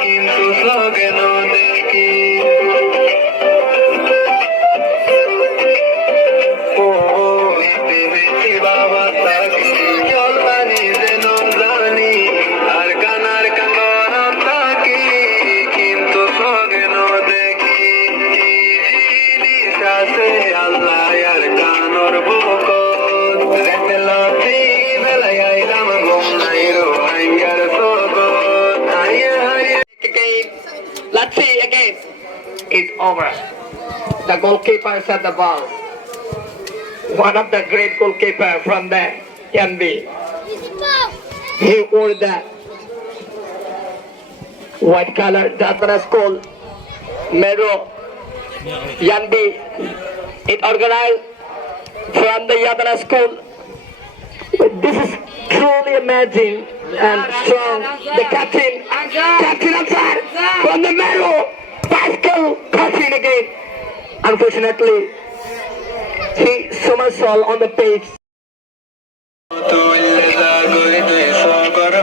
কিন্তু স্লোগান দেখি ও ইতিবিতি বাবা থাকি জলপানি যেন জানি আর কানার কাঙ্গন থাকি কিন্তু স্লোগান দেখি নিশাসে আল্লাহ আর কানর বুক রেতলতি বেলায় আইলাম ঘুম নাই rho আঙ্গার সোগত হাইয়ে হাইয়ে Again, let's see again. It's over. The goalkeeper set the ball. One of the great goalkeeper from the Yanbi. He wore the white color Jatara school. Mero Yanbi. It organized from the Yadra school. This is truly amazing and strong. The captain Ansar from the Mero Pascal Khatrin again. Unfortunately, he somersault on the pitch. তুই লাগলে তুই সগর